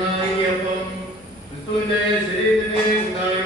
ഉണ്ടായി അപ്പം ക്രിസ്തുവിന്റെ ശരീരത്തിനെ ഉണ്ടായി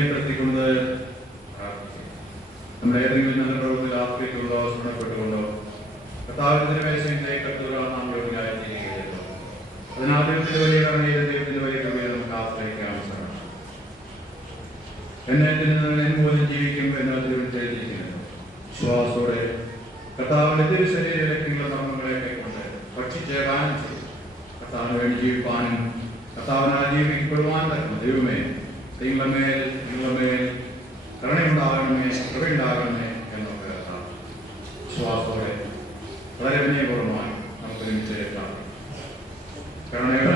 നേട്ടത്തിക്കൊണ്ട് നമ്മുടെ ഏതെങ്കിലും നല്ല പ്രവൃത്തി ആർപ്പിട്ടുണ്ടോ ശ്രമപ്പെട്ടുകൊണ്ടോ കർത്താവിന്റെ മേശയിലേക്ക് കത്തുകളാണ് നാം യോഗ്യനായ ചെയ്യുകയുള്ളൂ അതിനാൽ ദൈവത്തിന്റെ വലിയ കടമയിലെ ദൈവത്തിന്റെ വലിയ കടമയെ നമുക്ക് ആശ്രയിക്കാൻ ശ്രമിച്ചു എന്നെ പോലും ജീവിക്കും എന്നാൽ ദൈവത്തെ വിശ്വാസത്തോടെ കർത്താവിന്റെ എതിര് ശരീരത്തിലുള്ള ധർമ്മങ്ങളെയൊക്കെ കൊണ്ട് ഭക്ഷിച്ചേരാനും ചെയ്യും കർത്താവിന് വേണ്ടി ജീവിക്കാനും കർത്താവിനാൽ ജീവിക്കപ്പെടുവാൻ തരണം ദൈവമേ ദൈവമേൽ ദൈവമേൽ കരുണയുണ്ടാകണമേ കൃപയുണ്ടാകണമേ എന്നൊക്കെ അഭ്യർത്ഥന വിശ്വാസത്തോടെ വളരെ വിനയപൂർവമായി നമുക്ക് ഒരുമിച്ച് പ്രാർത്ഥിക്കാം കരുണയുടെ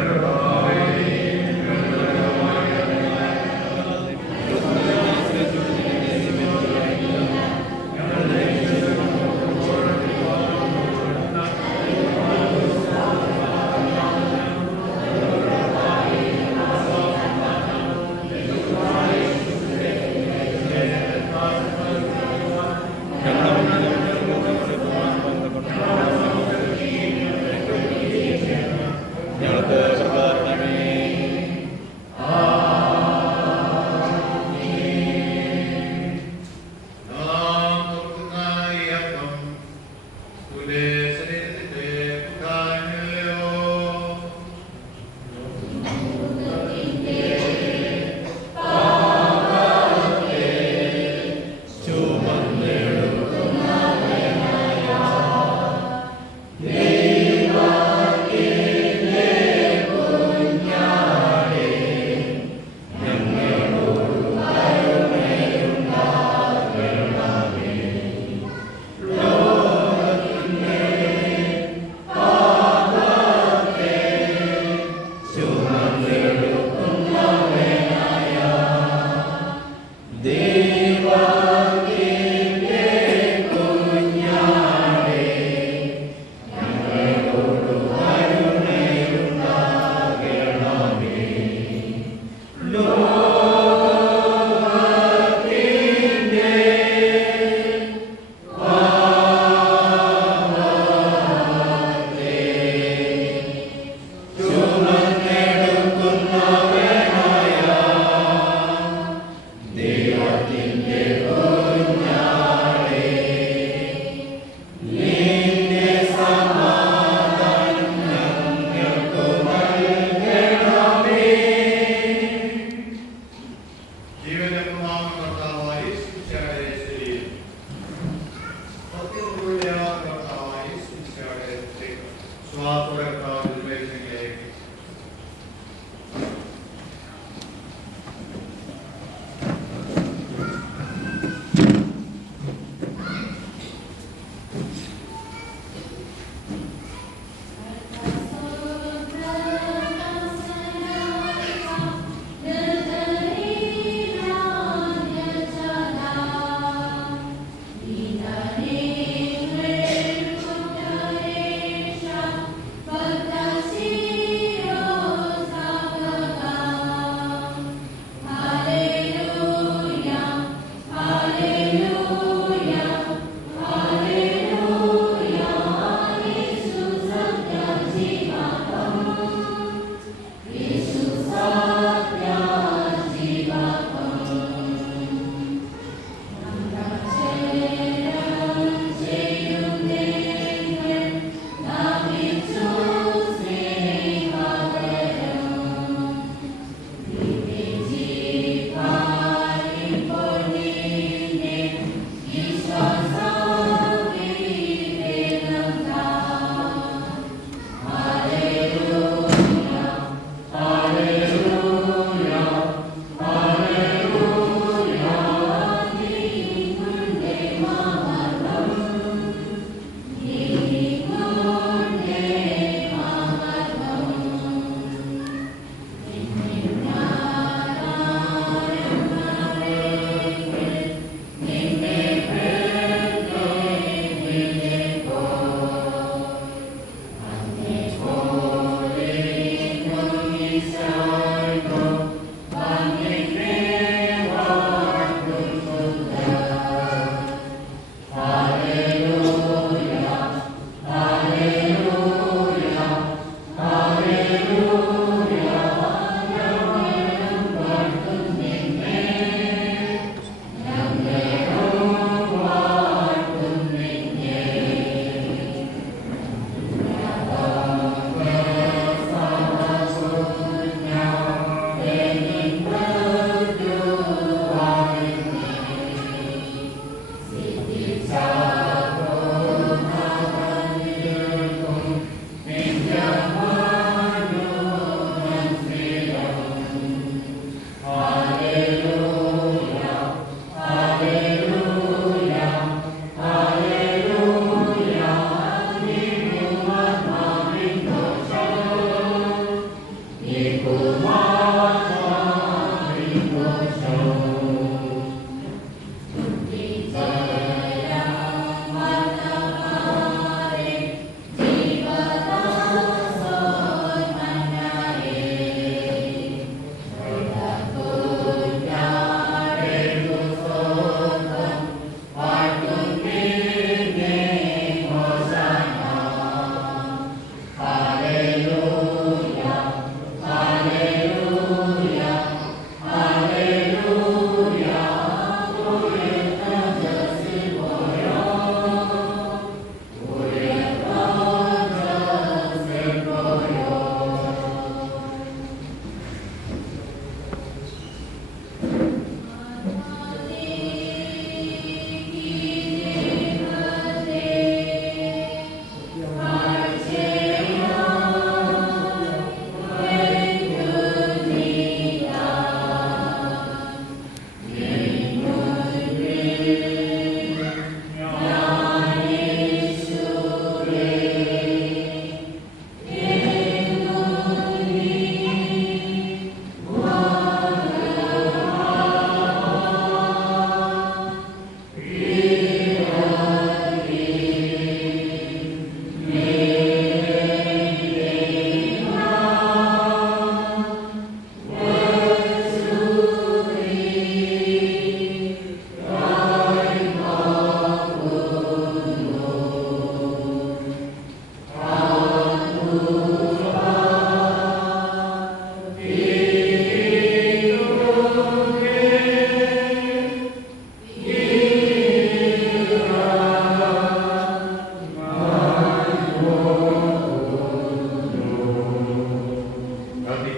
Vater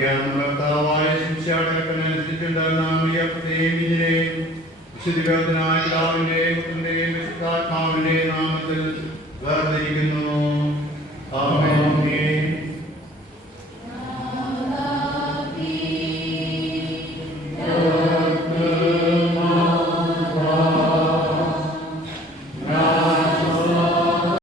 ഒക്കെയാണ് കർത്താവായ ശിക്ഷയടക്കനുസരിച്ചുണ്ടായിരുന്ന പ്രത്യേകിനെയും വിശുദ്ധികത്തിനായ എല്ലാവരുടെയും നാമത്തിൽ